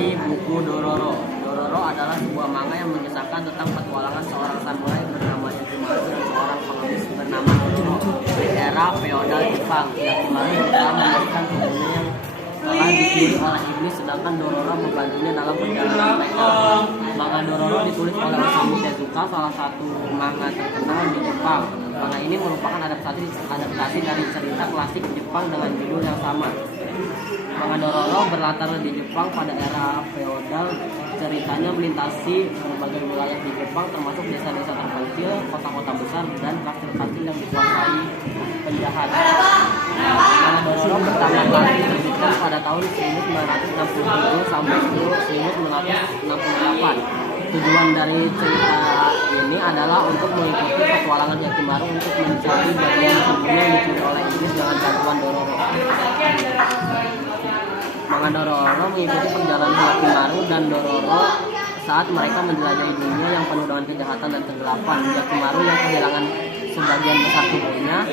presentasi buku Dororo. Dororo adalah sebuah manga yang mengisahkan tentang petualangan seorang samurai bernama Yakimaru dan seorang pengemis bernama Dororo di era feodal Jepang. Yakimaru berusaha memulihkan tubuhnya yang telah dicuri oleh iblis, sedangkan Dororo membantunya dalam perjalanan mereka. Manga Dororo ditulis oleh Osamu Tezuka, salah satu manga terkenal di Jepang. Manga ini merupakan adaptasi dari cerita klasik Jepang dengan judul yang sama. Manga Dororo berlatar di Jepang pada era feodal. Ceritanya melintasi berbagai wilayah di Jepang, termasuk desa-desa terpencil, kota-kota besar, dan kastil-kastil yang dikuasai penjahat. Manga Dororo pertama kali diterbitkan pada tahun 1967 sampai 1968. Tujuan dari cerita ini adalah untuk mengikuti petualangan Yakimaru untuk mencari bagian tubuhnya yang dicuri oleh iblis dengan bantuan Dororo. Manga Dororo mengikuti perjalanan Yakimaru dan Dororo saat mereka menjelajahi dunia yang penuh dengan kejahatan dan kegelapan. Yakimaru yang kehilangan sebagian besar tubuhnya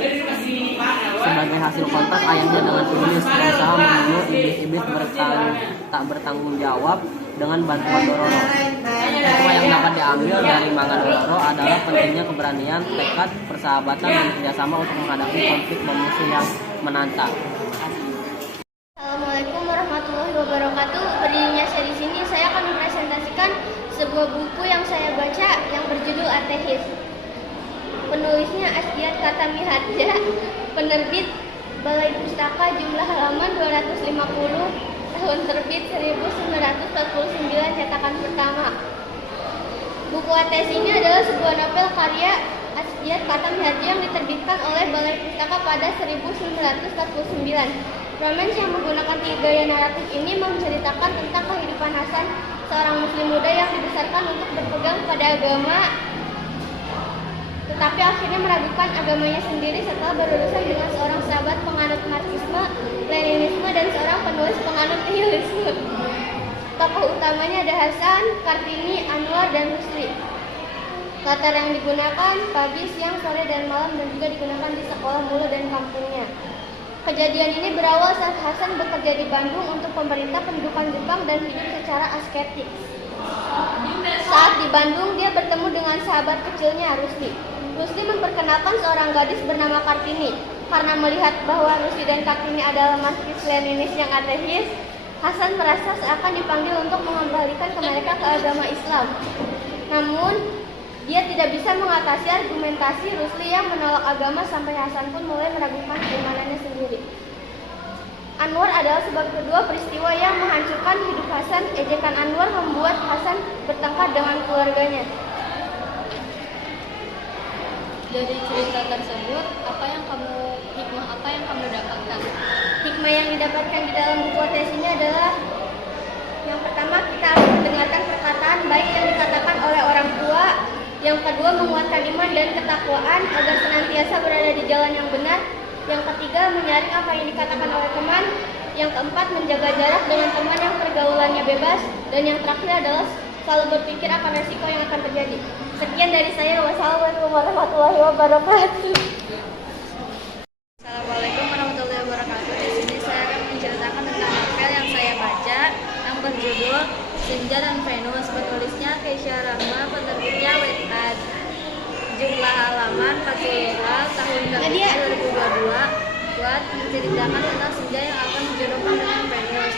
sebagai hasil kontak ayahnya dengan iblis, berusaha membunuh iblis-iblis tak bertanggung jawab dengan bantuan Dororo. Hikmah yang dapat diambil dari manga Dororo adalah pentingnya keberanian, tekad, persahabatan, dan kerjasama untuk menghadapi konflik dan musuh yang menantang. Assalamualaikum warahmatullahi wabarakatuh. Berdirinya seri sini saya akan mempresentasikan sebuah buku yang saya baca yang berjudul Atheist. Penulisnya Asdiat Katami Hadja, penerbit Balai Pustaka, jumlah halaman 250, tahun terbit 1949, cetakan pertama. Buku Atheist ini adalah sebuah novel karya Asdiat Katami Hadja yang diterbitkan oleh Balai Pustaka pada 1949. Romans yang menggunakan 3 gaya naratif ini menceritakan tentang kehidupan Hasan, seorang muslim muda yang dibesarkan untuk berpegang pada agama, tetapi akhirnya meragukan agamanya sendiri setelah berurusan dengan seorang sahabat penganut Marxisme, Leninisme, dan seorang penulis penganut nihilisme. Tokoh utamanya ada Hasan, Kartini, Anwar, dan Rusli. Latar yang digunakan pagi, siang, sore, dan malam, dan juga digunakan di sekolah mulu dan kampungnya. Kejadian ini berawal saat Hasan bekerja di Bandung untuk pemerintah pendudukan Jepang dan hidup secara asketik. Saat di Bandung, dia bertemu dengan sahabat kecilnya, Rusli. Rusli memperkenalkan seorang gadis bernama Kartini. Karena melihat bahwa Rusli dan Kartini adalah Marxis-Leninis yang ateis, Hasan merasa seakan dipanggil untuk mengembalikan mereka ke agama Islam. Namun, dia tidak bisa mengatasi argumentasi Rusli yang menolak agama sampai Hasan pun mulai meragukan keimanannya sendiri. Anwar adalah sebab kedua peristiwa yang menghancurkan hidup Hasan. Ejekan Anwar membuat Hasan bertengkar dengan keluarganya. Dari cerita tersebut, hikmah apa yang kamu dapatkan? Hikmah yang didapatkan di dalam buku Atheist ini adalah yang pertama, kita harus mendengarkan perkataan baik yang dikatakan oleh orang tua. Yang kedua, menguatkan iman dan ketakwaan agar senantiasa berada di jalan yang benar. Yang ketiga, menyaring apa yang dikatakan oleh teman. Yang keempat, menjaga jarak dengan teman yang pergaulannya bebas. Dan yang terakhir adalah selalu berpikir akan resiko yang akan terjadi. Sekian dari saya. Wassalamualaikum warahmatullahi wabarakatuh. Assalamualaikum warahmatullahi wabarakatuh. Di sini saya akan menceritakan tentang novel yang saya baca yang berjudul Senja dan Venus. Penulisnya Keisha Rahma, penerbitnya Wattpad. Jumlah halaman 42, tahun terbitnya 2022. Buat menceritakan tentang Senja yang akan dijodohkan dengan Venus.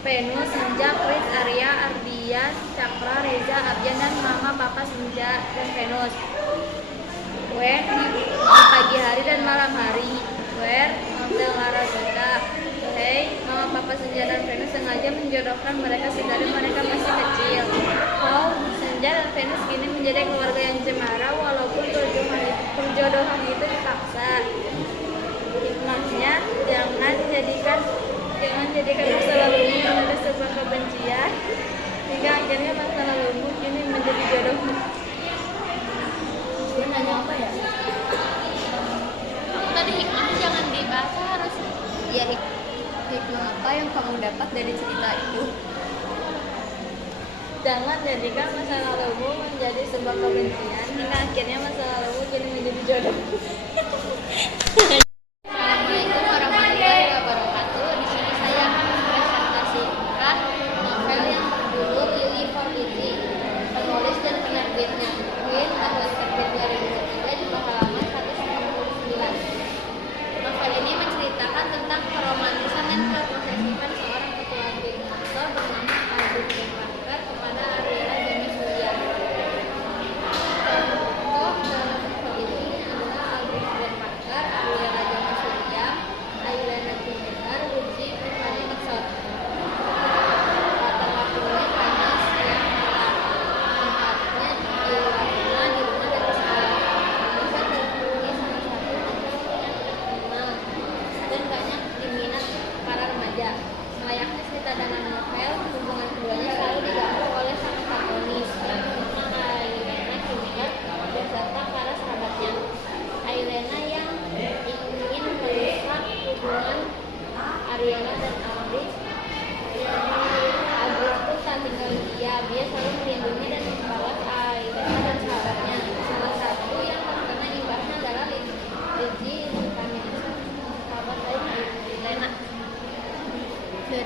Venus, Senja, Chris, Arya, Ardia, Cakra, Reza, Abjan, dan Mama Papa Senja dan Venus. When di pagi hari dan malam hari. Where Hotel Larasota. Hey, Mama Papa Senja dan Venus sengaja menjodohkan mereka sedari mereka masih kecil. How Senja dan Venus kini menjadi keluarga yang cemara walaupun perjodohan itu dipaksa. Hikmahnya, jangan jadikan masa lalumu menjadi sebuah kebencian hingga akhirnya masa lalumu kini menjadi jodohmu. Gue nanya apa ya? Tadi hikmahnya jangan dibaca, harus Ya, hikmah apa yang kamu dapat dari cerita itu? Jangan jadikan masa lalumu menjadi sebuah kebencian hingga akhirnya masa lalumu jadi menjadi jodoh. Assalamualaikum warahmatullahi wabarakatuh. Di sini saya akan mempresentasikan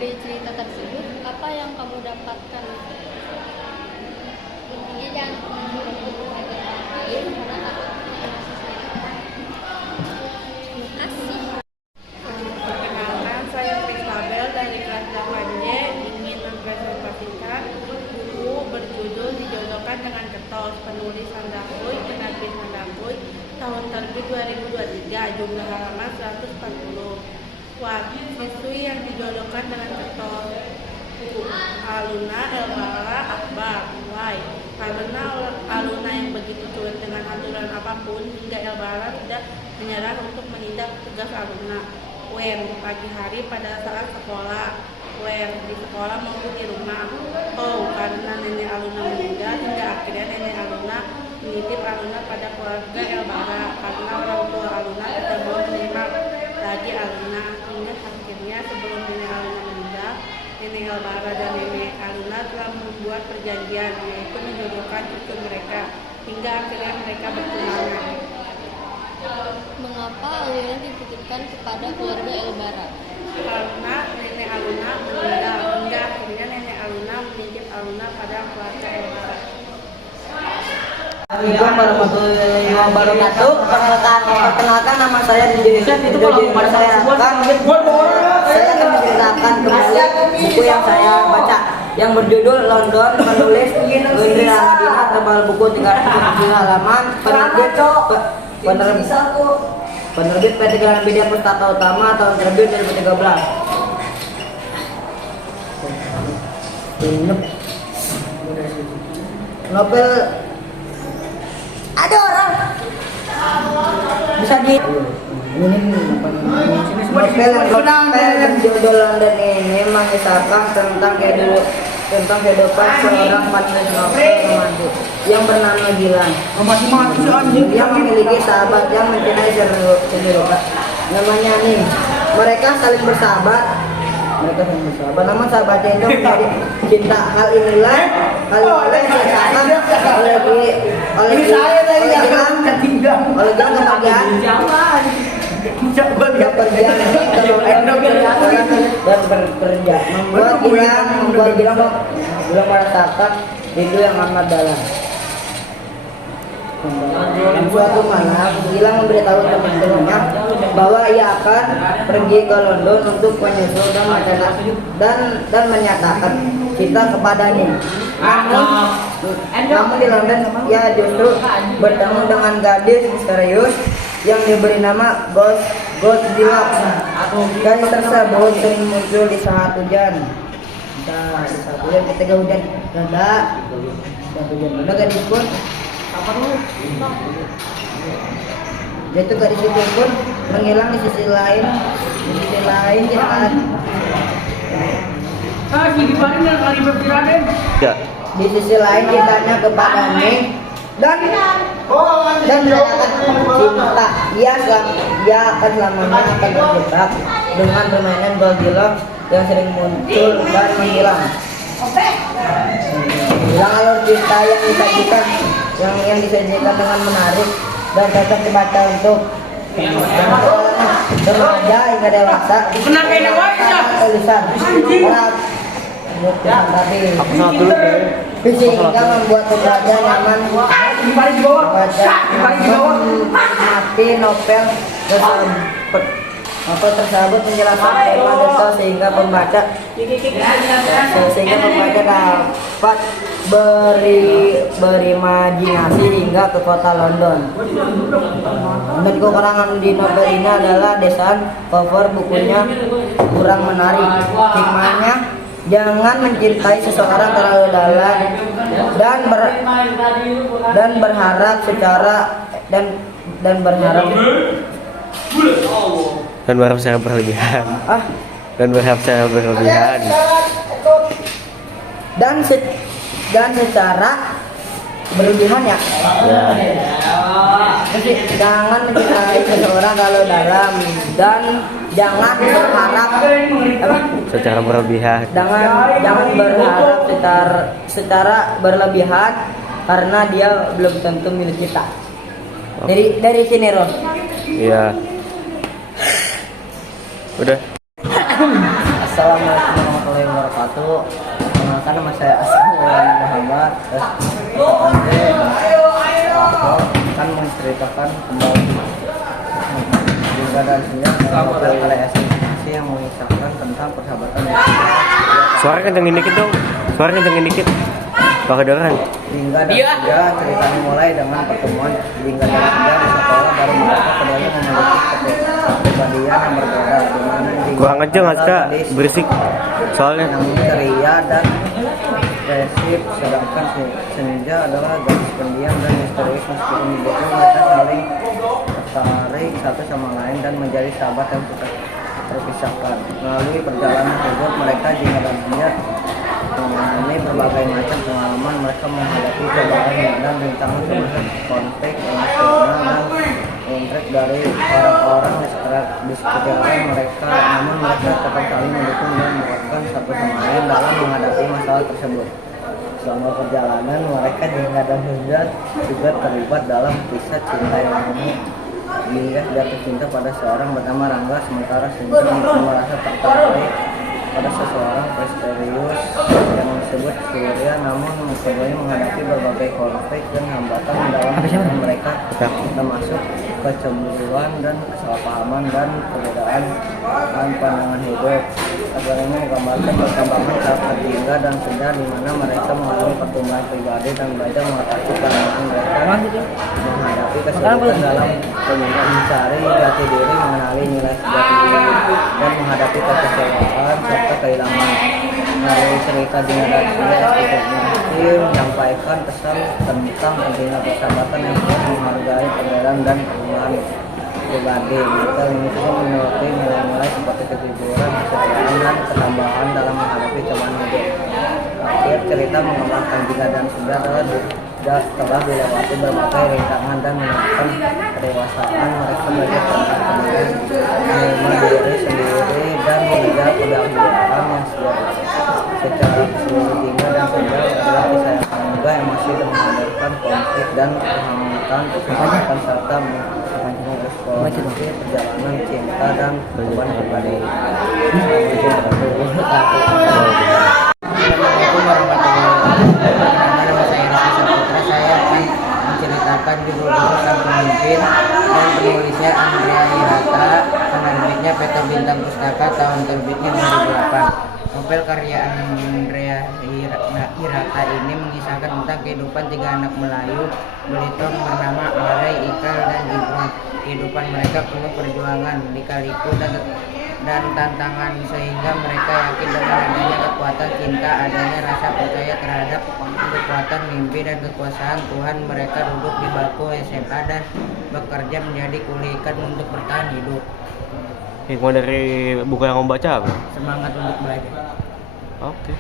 dari cerita tersebut, apa yang kamu dapatkan? Intinya jangan pernah merebut harga orang lain karena takut punya emosi sendiri. Terima kasih. Perkenalkan, saya Kristabel dari kelas 8J ingin mempresentasikan buku berjudul Dijodohkan dengan Ketos, penulis Sandakuy, penerbit Sandakuy, tahun terbit 2023, jumlah halaman 140. Siswi yang dijodohkan dengan Ketos: Aluna, Elbara, Akbar. Why? Karena Aluna yang begitu cuek dengan aturan apapun hingga Elbara tidak menyerah untuk menindak tegas Aluna. When? Pagi hari pada saat sekolah. Where? Di sekolah maupun di rumah. Oh, karena nenek Aluna meninggal hingga akhirnya nenek Aluna menitip Aluna pada keluarga Elbara karena orang tua Aluna tidak mau menerima lagi Aluna, hingga akhirnya sebelum nenek Aluna meninggal, nenek Elbara dan nenek Aluna telah membuat perjanjian, yaitu menjodohkan cucu mereka hingga akhirnya mereka bertunangan. Mengapa Aluna dititipkan kepada keluarga Elbara? Karena nenek Aluna meninggal hingga akhirnya nenek Aluna menitip Aluna pada keluarga Elbara. Assalamualaikum warahmatullahi wabarakatuh. Perkenalkan nama saya Didi. Saya akan menceritakan kembali buku yang saya baca yang berjudul London, penulis Indri Ramadina, tebal buku 309 halaman, penerbit PT Gramedia Pustaka Utama, tahun terbit 2013. Novel ada orang bisa di novel berjudul London ini mengisahkan tentang kehidupan seorang penulis novel romantis yang bernama Gilang yang memiliki sahabat yang mencintai sendiri namanya Nim. Mereka saling bersahabat, namun sahabatnya itu menjadi cinta. Hal inilah yang dirasakan oleh Gilang kebahagiaan dan bekerja membuat Gilang merasakan rindu yang amat dalam. Dan suatu malam Gilang memberitahu teman-temannya bahwa ia akan pergi ke London untuk menyusul dan menyatakan cinta kepadanya. Namun di London ia justru bertemu dengan gadis misterius yang diberi nama Goldilocks. Gadis tersebut sering muncul di saat hujan. Ketika hujan reda, gadis pun gadis itu pun menghilang di sisi lain di sisi lain cintanya kepada Ning dan merayakan cinta. Ia akan selamanya akan terjebak dengan permainan Goldilocks yang sering muncul dan menghilang. Hilang alur cerita yang disajikan dengan menarik dan cocok dibaca untuk remaja hingga dewasa. Tulisan visi hingga membuat pembaca nyaman menikmati novel tersebut menjelaskan tema detail sehingga pembaca dapat berimajinasi hingga ke kota London. Dan kekurangan di novel ini adalah desain cover bukunya kurang menarik. Hikmahnya, jangan mencintai seseorang terlalu dalam dan berharap secara berlebihan. Dan secara berlebihan ya. Jangan mencintai seseorang kalau dalam dan jangan berharap secara berlebihan. Jangan berharap secara berlebihan karena dia belum tentu milik kita. Dari sini Ron. Iya. Udah. Assalamualaikum. warahmatullahi wabarakatuh. Perkenalkan nama saya Asrul Muhammad. Aku akan menceritakan kembali Jingga dan Senja dalam karya esensi yang mengisahkan tentang persahabatan. Suara kencengin dikit dong. Suara kencengin dikit. Gak kedengeran. Jingga dan Senja ceritanya mulai dengan pertemuan Jingga dan Senja di sekolah baru mereka keduanya memiliki kepribadian yang berbeda, di mana Jingga Kurang kenceng adalah Aska, gadis berisik. Soalnya yang ceria dan ekspresif, sedangkan Senja adalah gadis pendiam dan misterius. Meskipun begitu mereka saling tertarik satu sama lain dan menjadi sahabat yang tidak terpisahkan. Melalui perjalanan hidup mereka, Jingga dan Senja mengalami berbagai macam pengalaman. Mereka menghadapi cobaan dan rintangan termasuk konflik emosional dan intrik dari orang-orang di sekitar mereka, namun mereka tetap saling mendukung dan menguatkan satu sama lain dalam menghadapi masalah tersebut. Selama perjalanan mereka, Jingga dan Senja juga terlibat dalam kisah cinta yang unik. Jingga jatuh cinta pada seorang bernama Rangga, sementara Senja merasa tertarik pada seseorang misterius yang disebut Surya. Namun keduanya menghadapi berbagai konflik dan hambatan dalam hubungan mereka, termasuk kecemburuan dan kesalahpahaman dan perbedaan pandangan hidup. Agar ini menggambarkan perkembangan karakter Jingga dan Senja, di mana mereka mengalami pertumbuhan pribadi dan belajar mengatasi kelemahan mereka, menghadapi kesulitan dalam mencari jati diri, mengenali nilai jati diri, dan menghadapi kekecewaan serta kehilangan. Melalui cerita Jingga dan Senja, menyampaikan pesan tentang pentingnya persahabatan yang kuat, menghargai perbedaan dan perubahan pribadi. Mereka ini juga menyoroti nilai-nilai seperti kejujuran, kesetiaan, dan ketambahan dalam menghadapi cobaan hidup. Akhir cerita menggambarkan Jingga dan Senja telah dilewati berbagai rintangan dan menemukan kedewasaan. Mereka belajar tentang kemudian menerima diri sendiri dan mengejar kebahagiaan yang sejati. Secara keseluruhan, Jingga dan Senja adalah kisah yang muda yang masih menghadirkan konflik dan kehangatan, persahabatan serta mengeksplorasi perjalanan cinta dan beban pribadi. Assalamualaikum warahmatullahi wabarakatuh. Saya akan menceritakan judul buku Sang Pemimpin dan penulisnya Andrea Hirata, penerbitnya PT Bintang Pustaka, tahun terbitnya 2008. Novel karya Andrea Hirata ini mengisahkan tentang kehidupan tiga anak Melayu Belitung bernama Are, Ikal, dan Ibron. Kehidupan mereka penuh perjuangan, lika-liku dan tantangan, sehingga mereka yakin dengan adanya kekuatan cinta, adanya rasa percaya terhadap kekuatan mimpi dan kekuasaan Tuhan. Mereka duduk di bangku SMA dan bekerja menjadi kuli ikan untuk bertahan hidup. hikmah dari buku yang kamu baca apa? Semangat untuk belajar. Oke.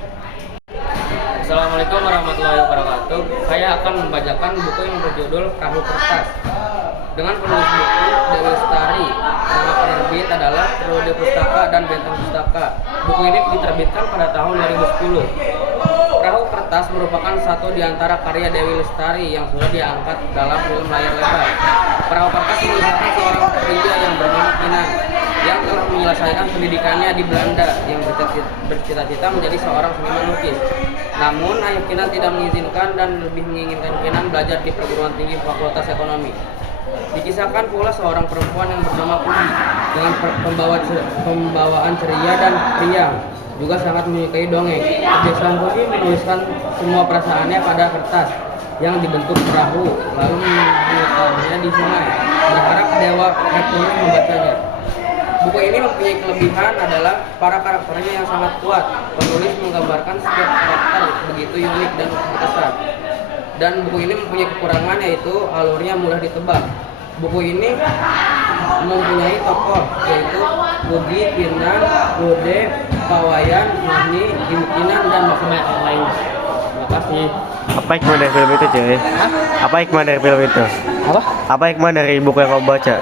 Assalamualaikum warahmatullahi wabarakatuh. Saya akan membacakan buku yang berjudul Perahu Kertas dengan penulis buku Dewi Lestari. Nama penerbit adalah Periode Pustaka dan Bintang Pustaka. Buku ini diterbitkan pada tahun 2010. Perahu Kertas merupakan satu di antara karya Dewi Lestari yang sudah diangkat dalam film layar lebar. Perahu Kertas mengisahkan seorang pria yang bernama Kinan yang telah menyelesaikan pendidikannya di Belanda, yang bercita-cita menjadi seorang seniman lukis. Namun ayah Kinan tidak mengizinkan dan lebih menginginkan Kinan belajar di perguruan tinggi Fakultas Ekonomi. Dikisahkan pula seorang perempuan yang bernama Pudi dengan pembawaan ceria dan riang, juga sangat menyukai dongeng. Kebiasaan Pudi menuliskan semua perasaannya pada kertas yang dibentuk perahu, lalu memutarnya di sungai, berharap dewa Neptunus membacanya. Buku ini mempunyai kelebihan adalah para karakternya yang sangat kuat. Penulis menggambarkan setiap karakter begitu unik dan berkesan. Dan buku ini mempunyai kekurangan, yaitu alurnya mudah ditebak. Buku ini mempunyai tokoh yaitu Budi, Pinan, Bude, Pawayan, Mahni, Dimkinan, dan masih banyak yang lain. Terima kasih. Apa hikmah dari film itu, cuy? Apa hikmah dari film itu? Apa hikmah dari buku yang kamu baca?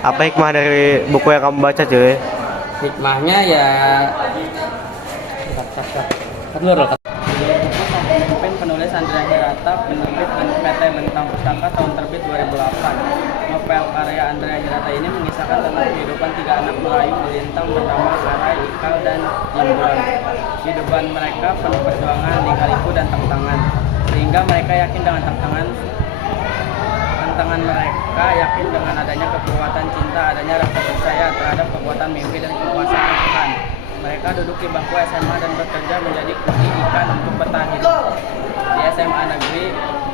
Apa hikmah dari buku yang kamu baca, cuy? Hikmahnya ya penulis Andrea Hirata, penerbit PT Bintang Pustaka, tahun terbit 2008. novel karya Andrea Hirata ini mengisahkan tentang kehidupan tiga anak Melayu melintang bernama Sarai, Ikal, dan Imron. Kehidupan mereka penuh perjuangan, lika-liku, dan tantangan, sehingga mereka yakin dengan tantangan mereka yakin dengan adanya kekuatan cinta, adanya rasa percaya terhadap kekuatan mimpi dan kekuasaan Tuhan. Mereka duduk di bangku SMA dan bekerja menjadi kuli ikan untuk bertahan hidup. Di SMA negeri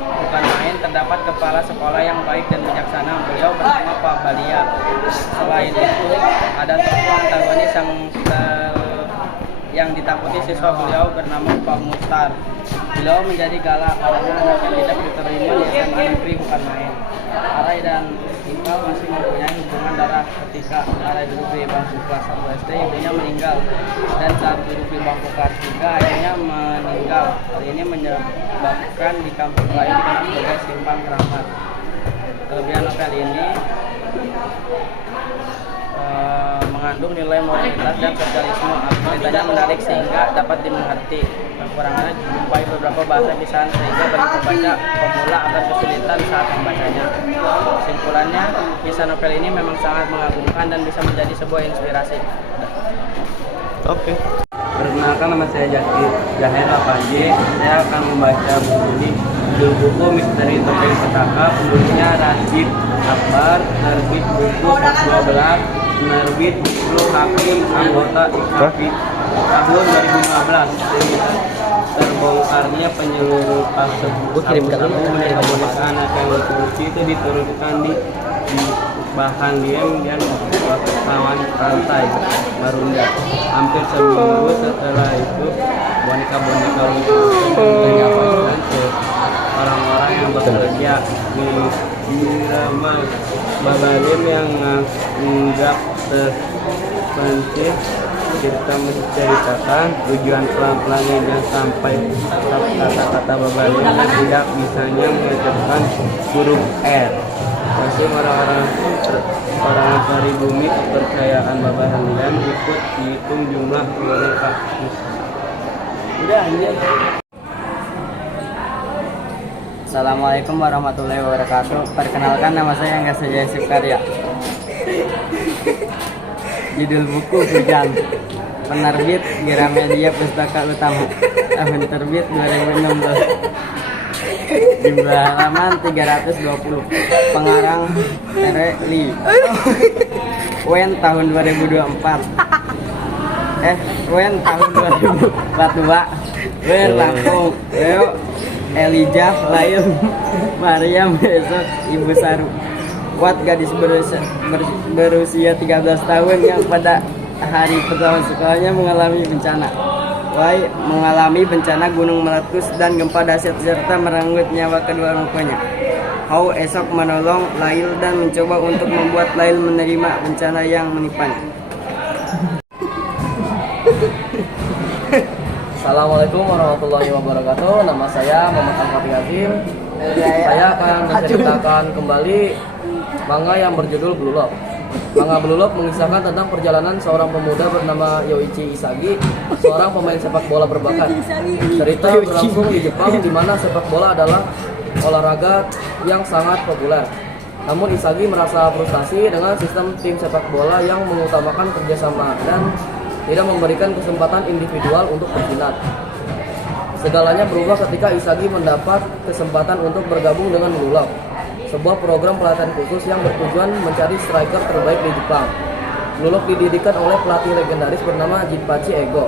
bukan main terdapat kepala sekolah yang baik dan bijaksana. Beliau bernama Pak Balia. Selain itu ada tokoh antagonis yang ditakuti siswa beliau bernama Pak Mustar. Beliau menjadi galak karena anaknya tidak diterima di SMA negeri bukan main. Arai dan Ikal masih mempunyai hubungan darah ketika Arai duduk di bangku kelas 1 SD, ibunya meninggal, dan saat duduk di bangku kelas 3 ayahnya meninggal. Hal ini menyebabkan di kampung Melayu dikenal sebagai simpang keramat. Kelebihan novel ini mengandung nilai moralitas dan sosialisme. Ceritanya menarik sehingga dapat dimengerti. Kekurangannya dijumpai beberapa bahasa pisahan sehingga bagi pembaca pemula akan kesulitan saat membacanya. Kesimpulannya, kisah novel ini memang sangat mengagumkan dan bisa menjadi sebuah inspirasi. Oke. Perkenalkan, nama saya Jahel Apanji. Saya akan membaca buku ini. Judul buku Misteri Topeng Petaka, penulisnya Rashid Akbar, terbit buku 12, penerbit Buklu Hakim, anggota IKAPI tahun 2015. Terbongkarnya penyelundupan sabu-sabu oleh komunitas anak yang berfungsi itu diturunkan di bahan diem dan kawan pantai Marunda. Hampir seminggu setelah itu boneka-boneka lucu diapaskan ke orang-orang yang bekerja di drama Babalim yang menganggap terpencil. Kita menceritakan tujuan pelan-pelannya dan sampai kata-kata Babalim yang tidak bisanya mengucapkan huruf R. Masih orang-orang pribumi kepercayaan Babalim ikut dihitung jumlah boneka. Udah aja. Assalamualaikum warahmatullahi wabarakatuh. Perkenalkan, nama saya Angga Sajaya Sukarya. Judul buku Hujan. Penerbit Gramedia Pustaka Utama. Tahun terbit 2016. Jumlah halaman 320. Pengarang Tere Li. Wen tahun 2024. Wen tahun 2042. Wen Lampung. Leo Elijah Lail Mariam besok Ibu Saru. Kuat gadis berusia 13 tahun yang pada hari pertama sekolahnya mengalami bencana. Wai mengalami bencana gunung meletus dan gempa dahsyat serta merenggut nyawa kedua orang tuanya. Hau esok menolong Lail dan mencoba untuk membuat Lail menerima bencana yang menimpanya. Assalamualaikum warahmatullahi wabarakatuh. Nama saya Muhammad Al-Fatih Azim. Saya akan menceritakan kembali manga yang berjudul Blue Lock. Manga Blue Lock mengisahkan tentang perjalanan seorang pemuda bernama Yoichi Isagi, seorang pemain sepak bola berbakat. Cerita berlangsung di Jepang, di mana sepak bola adalah olahraga yang sangat populer. Namun Isagi merasa frustasi dengan sistem tim sepak bola yang mengutamakan kerjasama dan tidak memberikan kesempatan individual untuk bersinar. Segalanya berubah ketika Isagi mendapat kesempatan untuk bergabung dengan Blue Lock, sebuah program pelatihan khusus yang bertujuan mencari striker terbaik di Jepang. Blue Lock didirikan oleh pelatih legendaris bernama Jinpachi Ego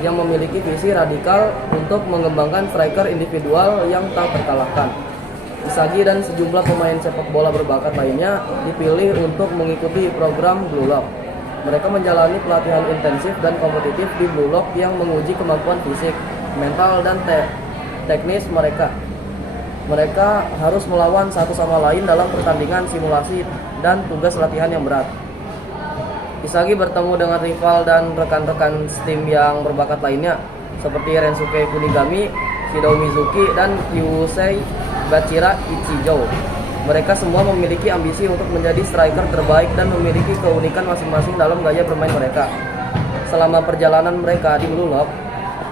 yang memiliki visi radikal untuk mengembangkan striker individual yang tak terkalahkan. Isagi dan sejumlah pemain sepak bola berbakat lainnya dipilih untuk mengikuti program Blue Lock. Mereka menjalani pelatihan intensif dan kompetitif di Blue Lock yang menguji kemampuan fisik, mental, dan teknis mereka. Mereka harus melawan satu sama lain dalam pertandingan simulasi dan tugas latihan yang berat. Isagi bertemu dengan rival dan rekan-rekan tim yang berbakat lainnya seperti Rensuke Kunigami, Shidao Mizuki, dan Kyusei Bachira Ichijo. Mereka semua memiliki ambisi untuk menjadi striker terbaik dan memiliki keunikan masing-masing dalam gaya bermain mereka. Selama perjalanan mereka di Blue Lock,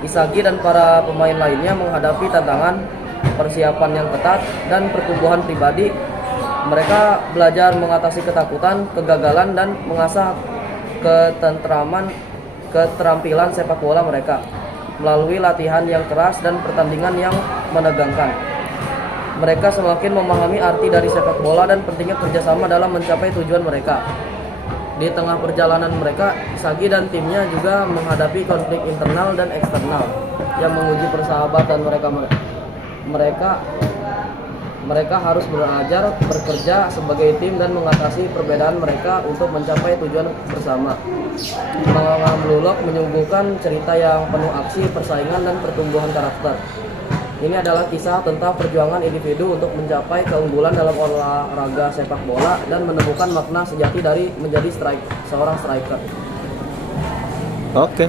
Isagi dan para pemain lainnya menghadapi tantangan persiapan yang ketat dan pertumbuhan pribadi Mereka belajar mengatasi ketakutan, kegagalan, dan mengasah keterampilan sepak bola mereka melalui latihan yang keras dan pertandingan yang menegangkan. Mereka semakin memahami arti dari sepak bola dan pentingnya kerjasama dalam mencapai tujuan mereka. Di tengah perjalanan mereka, Sagi dan timnya juga menghadapi konflik internal dan eksternal yang menguji persahabatan mereka harus belajar bekerja sebagai tim dan mengatasi perbedaan mereka untuk mencapai tujuan bersama. Manga Blue Lock menyuguhkan cerita yang penuh aksi, persaingan, dan pertumbuhan karakter. Ini adalah kisah tentang perjuangan individu untuk mencapai keunggulan dalam olahraga sepak bola dan menemukan makna sejati dari menjadi seorang striker. Oke.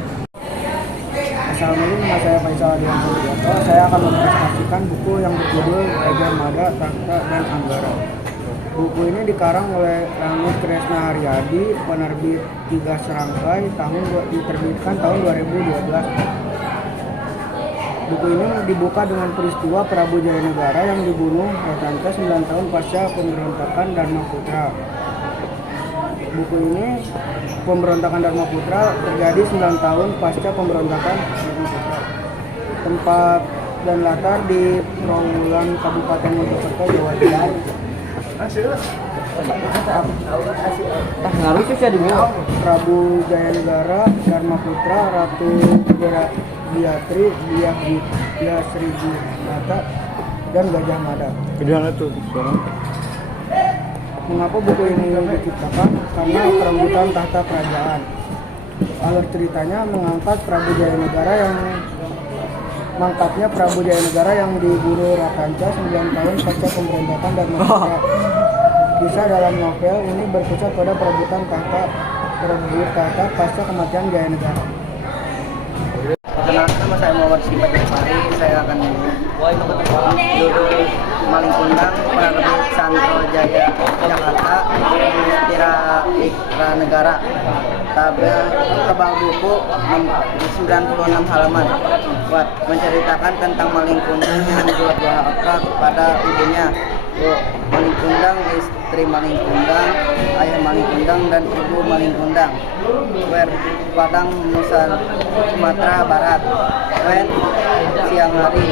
Assalamualaikum, nama saya Faisal Adian Sulianto. Saya akan mempresentasikan buku yang berjudul Gajah Mada, Takhta, dan Anggara. Buku ini dikarang oleh Langit Kresna Haryadi, penerbit Tiga Serangkai, diterbitkan tahun 2012. Buku ini dibuka dengan peristiwa Prabu Jayanegara yang dibunuh Ratanca 9 tahun pasca pemberontakan Dharmaputra. Buku ini, pemberontakan Dharmaputra terjadi 9 tahun pasca pemberontakan Dharmaputra. Tempat dan latar di Trawulan, Kabupaten Mojokerto, Jawa Timur. Prabu Jayanegara, Dharmaputra, Ratu Biatri, Dia Seribu Mata, dan Gajah Mada. Mengapa buku ini diciptakan? Karena perebutan tahta kerajaan. Alur ceritanya mengangkat Prabu Jayanegara yang dibunuh Ratanca 9 tahun pasca pemberontakan Dharmaputra. Kisah dalam novel ini berpusat pada perebutan tahta pasca kematian Jayanegara. Perkenalkan, nama saya Muhammad Sipat Jepari. Saya akan judul Maling Kundang, penerbit Santro Jaya Jakarta, Ikra Negara. Tebal buku 96 halaman. Menceritakan tentang Maling Kundang yang durhaka kepada ibunya. Maling Kundang, istri Maling Kundang, ayah Maling Kundang, dan ibu Maling Kundang. Padang, Nusa Sumatera Barat. Siang hari.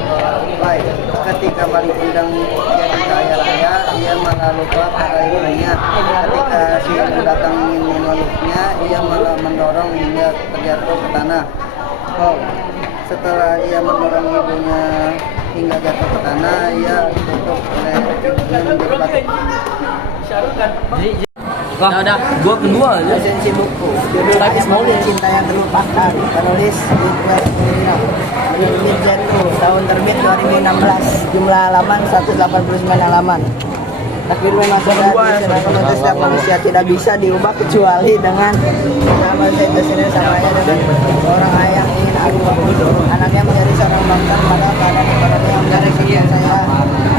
Ketika Maling Kundang jadi kaya raya, ia malah lupa pada ibunya. Ketika si ibu datang ingin memeluknya, ia malah mendorong hingga terjatuh ke tanah. Setelah ia mendorong ibunya hingga jatuh ke tanah, ia tutup oleh ibunya menjadi batu. Gua kedua aja. Resensi buku judul Ismail Cinta yang Terlupakan, penulis Penerbit Zenru, tahun terbit 2016, jumlah halaman 189 halaman. Takdir memang sudah disediakan setiap manusia, tidak bisa diubah kecuali dengan nama saya tersendiri samanya dengan seorang ayah ingin Agung anaknya menjadi seorang bangsa pada keadaan ekonomi yang menjadi sekian saya.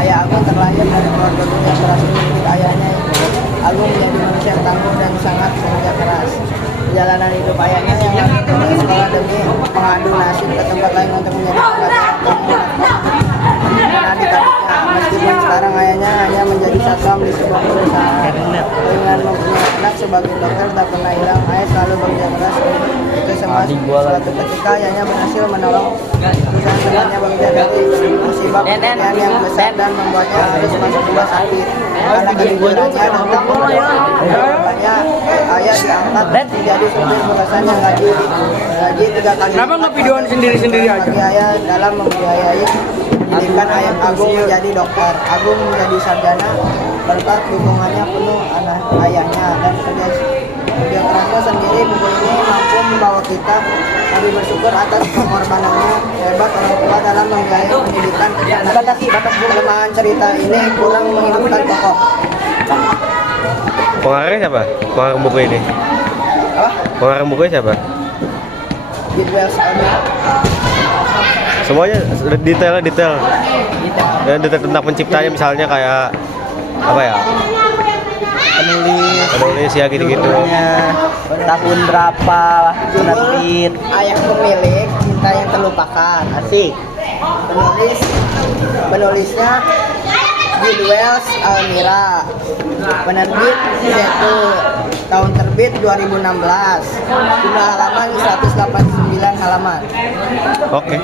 Ayah Agung terlahir dari keluarga yang berhasil mendidik ayahnya. Agung menjadi manusia yang tangguh dan sangat kerja keras. Perjalanan hidup ayahnya yang ke sekolah demi mengadu nasib ke tempat lain untuk menjadi pengadilannya. Meskipun sekarang ayahnya hanya menjadi satpam di sebuah perusahaan dengan mempunyai anak sebagai dokter tak pernah hilang, ayah selalu bekerja keras untuk suatu ketika ayahnya berhasil menolong perusahaan temannya bekerja dari musibah pekerjaan yang besar dan membuatnya harus masuk rumah sakit. Karena kejujurannya dan takutnya ayah diangkat menjadi supir perusahaan yang gaji 3 kali. Kenapa nggak videoan sendiri-sendiri aja? Bagi ayah dalam membiayai pendidikan ayah Agung menjadi dokter. Agung menjadi sarjana berkat dukungannya penuh anak ayahnya dan kerja kerasnya sendiri. Buku ini mampu membawa kita kami bersyukur atas pengorbanannya hebat orang tua dalam membiayai pendidikan anak. Kelemahan cerita ini kurang menghidupkan tokoh. Pengarang siapa? Pengarang buku ini? Apa? Pengarang bukunya siapa? Gidwell Sony. Semuanya detail. Dan detail tentang penciptanya misalnya kayak apa ya? Penulis ya gitu-gitu. Tahun berapa penerbit? Ayah pemilik Cinta yang Terlupakan. Asik. Penulisnya G. Wells Almira. Penerbit Zetu. Tahun terbit 2016. Jumlah halaman 189 halaman. Oke.